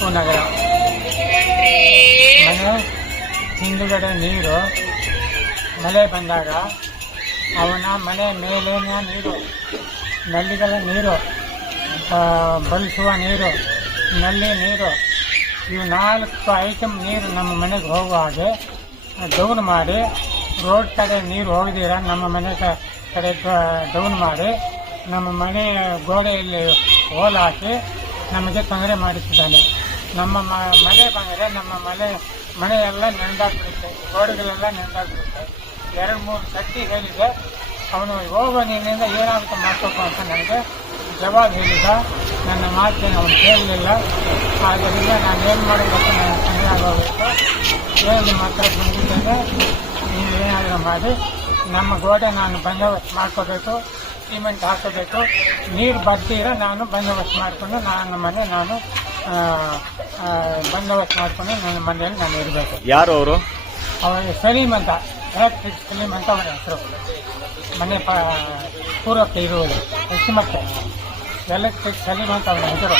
ಕುವೆಂಪು ನಗರ. ಮನೆ ಹಿಂದುಗಡೆ ನೀರು ಮಳೆ ಬಂದಾಗ ಅವನ ಮನೆ ಮೇಲಿನ ನೀರು, ನಲ್ಲಿಗಳ ನೀರು, ಬಳಸುವ ನೀರು, ನಲ್ಲಿ ನೀರು, ಇವು 4 ಐಟಮ್ ನೀರು ನಮ್ಮ ಮನೆಗೆ ಹೋಗುವ ಹಾಗೆ ಡೌನ್ ಮಾಡಿ, ರೋಡ್ ಕಡೆ ನೀರು ಹೋಗದಿರ ನಮ್ಮ ಮನೆ ಕಡೆ ಡೌನ್ ಮಾಡಿ, ನಮ್ಮ ಮನೆ ಗೋಡೆಯಲ್ಲಿ ಹೋಲ್ ಹಾಕಿ ನಮಗೆ ತೊಂದರೆ ಮಾಡುತ್ತಿದ್ದಾನೆ. ನಮ್ಮ ಮಳೆ ಬಂದರೆ ನಮ್ಮ ಮನೆಯೆಲ್ಲ ನೆನೆದಾಗ್ಬಿಡುತ್ತೆ, ಗೋಡೆಗಳೆಲ್ಲ ನೆನೆದಾಗ್ಬಿಡುತ್ತೆ. 2-3 ಸತಿ ಹೇಳಿದೆ. ಅವನು ಹೋಗೋ ನಿನ್ನಿಂದ ಏನಾಗುತ್ತೆ ಮಾಡ್ಬೇಕು ಅಂತ ನನಗೆ ಜವಾಬ್ ಹೇಳಿದ. ನನ್ನ ಮಾತೇನು ಅವನು ಕೇಳಲಿಲ್ಲ. ಆದ್ದರಿಂದ ನಾನು ಏನು ಮಾಡಬೇಕು, ನನ್ನ ತೊಂದರೆ ಆಗೋಬೇಕು. ಏನು ಮಾತ್ರ ಬಂದಿದ್ದೇನೆ, ನೀವು ಏನಾದರೂ ಮಾಡಿ ನಮ್ಮ ಗೋಡೆ ನಾನು ಬಂದೋಬಸ್ತ್ ಮಾಡ್ಕೋಬೇಕು, ಸಿಮೆಂಟ್ ಹಾಕೋಬೇಕು. ನೀರು ಬರ್ತೀರ ನಾನು ಬಂದೋಬಸ್ತ್ ಮಾಡಿಕೊಂಡು ನಾನು ಬಂದೋಬಸ್ತ್ ಮಾಡಿಕೊಂಡು ನನ್ನ ಮನೆಯಲ್ಲಿ ನಾನು ಇರಬೇಕು. ಯಾರು ಅವರು? ಅವರು ಸಲೀಮ್ ಅಂತ, ಎಲೆಕ್ಟ್ರಿಕ್ ಸಲೀಮ್ ಅಂತ ಅವರ ಹೆಸರು. ಮನೆ ಪೂರ್ವಕ್ಕೆ ಇರುವುದು ಪಶ್ಚಿಮಕ್ಕೆ. ಎಲೆಕ್ಟ್ರಿಕ್ ಸಲೀಮ್ ಅಂತ ಅವನ ಹೆಸರು.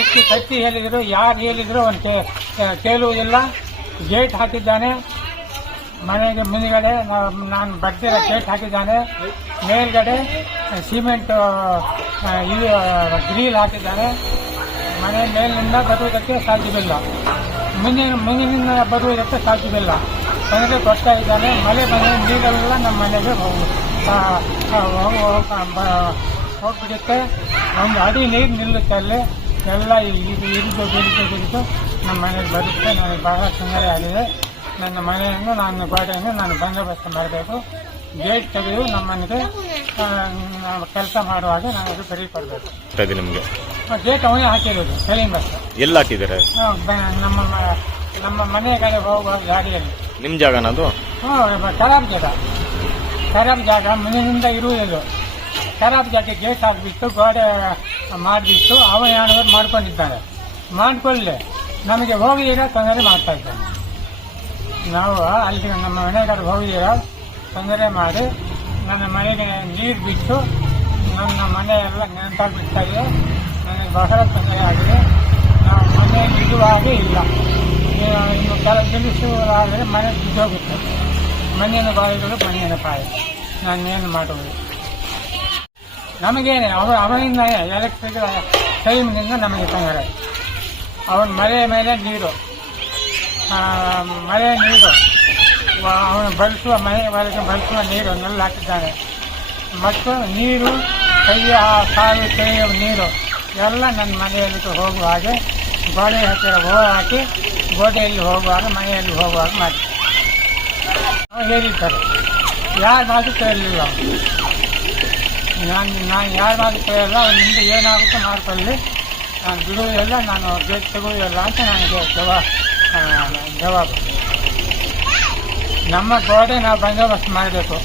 ಎಷ್ಟು ಕತ್ತಿ ಹೇಳಿದ್ರು, ಯಾರು ಹೇಳಿದ್ರು ಅವನು ಕೇಳುವುದಿಲ್ಲ. ಗೇಟ್ ಹಾಕಿದ್ದಾನೆ ಮನೆಗೆ ಮುಂದುಗಡೆ, ನಾನು ಬರ್ದಿರೋ ಗೇಟ್ ಹಾಕಿದ್ದಾನೆ. ಮೇಲ್ಗಡೆ ಸಿಮೆಂಟ್ ಇದು ಗ್ರೀಲ್ ಹಾಕಿದ್ದಾನೆ. ಮನೆ ಮೇಲಿನಿಂದ ಬರುವುದಕ್ಕೆ ಸಾಧ್ಯವಿಲ್ಲ, ಮುಂದಿನಿಂದ ಬರುವುದಕ್ಕೆ ಸಾಧ್ಯವಿಲ್ಲ. ತೊಂದರೆ ಕೊಡ್ತಾ ಇದ್ದಾನೆ. ಮಳೆ ಬಂದರೆ ನೀರೆಲ್ಲ ನಮ್ಮ ಮನೆಗೆ ಹೋಗ್ಬಿಡುತ್ತೆ. 1 ಅಡಿ ನೀರು ನಿಲ್ಲುತ್ತೆ ಅಲ್ಲಿ. ಎಲ್ಲ ಇರಿದು ನಮ್ಮ ಮನೆಗೆ ಬರುತ್ತೆ. ನನಗೆ ಬಹಳ ತೊಂದರೆ ಆಗಿದೆ. ನನ್ನ ಮನೆಯನ್ನು ಗೋಡೆಯನ್ನು ನಾನು ಬಂದೋಬಸ್ತ್ ಮಾಡಬೇಕು. ಗೇಟ್ ತೆಗೆದು ನಮ್ಮ ಮನೆಗೆ ಕೆಲಸ ಮಾಡುವಾಗ ನಾನು ಅದು ಸರಿ ಕೊಡಬೇಕು. ನಿಮಗೆ ಗೇಟ್ ಅವನೇ ಹಾಕಿರೋದು ಸಲೀಮ್ ಬಸ್. ಎಲ್ಲಿ ಹಾಕಿದ್ದಾರೆ? ನಮ್ಮ ಮನೆ ಕಡೆ ಹೋಗುವ ಗಾಡಿಯಲ್ಲಿ. ನಿಮ್ಮ ಜಾಗನ ಅದು? ಖರಾಬ್ ಜಾಗ ಮನೆಯಿಂದ ಇರುವುದಿಲ್ಲ. ಖರಾಬ್ ಜಾಗ ಗೇಟ್ ಹಾಕಿಬಿಟ್ಟು ಗೋಡೆ ಮಾಡಿಬಿಟ್ಟು ಅವ ಏನಾದ್ರು ಮಾಡ್ಕೊಂಡಿದ್ದಾನೆ. ಮಾಡಿಕೊಳ್ಳಿ, ನಮಗೆ ಹೋಗಿದ್ದೀರ ತೊಂದರೆ ಮಾಡ್ತಾ ಇದ್ದಾನೆ. ನಾವು ಅಲ್ಲಿ ನಮ್ಮ ಮನೆಗಾರ ಹೋಗಿದ್ದೀರ ತೊಂದರೆ ಮಾಡಿ ನನ್ನ ಮನೆಗೆ ನೀರು ಬಿಟ್ಟು ನನ್ನ ಮನೆಯೆಲ್ಲ ನೆನಪಾಗ್ಬಿಡ್ತಾ ಇದೆ. ನನಗೆ ಬಹಳ ತೊಂದರೆ ಆಗಿದೆ. ನಾವು ಮನೆಯಲ್ಲಿ ಇರುವಾಗೇ ಇಲ್ಲ. ಇನ್ನು ಕೆಲ ತಿಳಿಸುವುದಾದರೆ ಮನೆ ಬಿದ್ದೋಗುತ್ತೆ. ಮನೆಯನ್ನು ಬಾಯಿಗಳು ಮನೆಯನ್ನು ಪಾಯ. ನಾನೇನು ಮಾಡುವುದು? ನಮಗೇನೆ ಅವನಿಂದ ಎಲೆಕ್ಟ್ರಿಕ್ ಟೈಮ್ನಿಂದ ನಮಗೆ ತೊಂದರೆ. ಅವನ ಮನೆ ಮೇಲೆ ನೀರು, ಮಳೆ ನೀರು, ಅವನು ಬಳಸುವ ಮನೆ ಒಳಗೆ ಬಳಸುವ ನೀರನ್ನೆಲ್ಲ ಹಾಕಿದ್ದಾನೆ. ಮತ್ತು ನೀರು ಕೈಯ ಕಾಲು ಕೈಯ ನೀರು ಎಲ್ಲ ನನ್ನ ಮನೆಯಲ್ಲಿ ಹೋಗುವ ಹಾಗೆ ಗೋಡೆ ಹತ್ತಿರ ಹಾಕಿ ಗೋಡೆಯಲ್ಲಿ ಹೋಗುವಾಗ ಮನೆಯಲ್ಲಿ ಹೋಗುವಾಗ ಮಾಡಿ ಹೇಳಿದ್ದಾರೆ. ಯಾರ ಮಾತು ಕೇಳಲಿಲ್ಲ. ನಾನು ಯಾರ ಮಾತು ಕೇಳಲ್ಲ. ಅವನಿಂದ ಏನಾಗುತ್ತೆ ಮಾಡ್ಕೊಳ್ಳಿ, ನಾನು ಬಿಡುವುದಿಲ್ಲ, ನಾನು ಗೇಟ್ ತೆಗುವುದಿಲ್ಲ ಅಂತ ನನಗೆ ಜವಾಬು. ನಮ್ಮ ಗೋಡೆ ನಾವು ಬಂದೋಬಸ್ತ್ ಮಾಡಬೇಕು,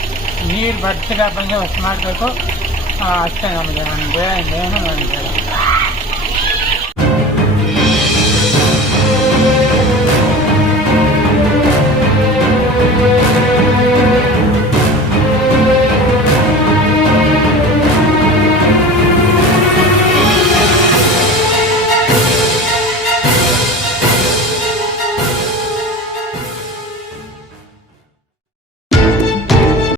ನೀರು ಬರ್ತಿರ ಬಂದೋಬಸ್ತ್ ಮಾಡಬೇಕು. ಅಷ್ಟೇ ನಮಗೆ. ನಾನು ಬೇರೆ ಏನು ನನಗೆ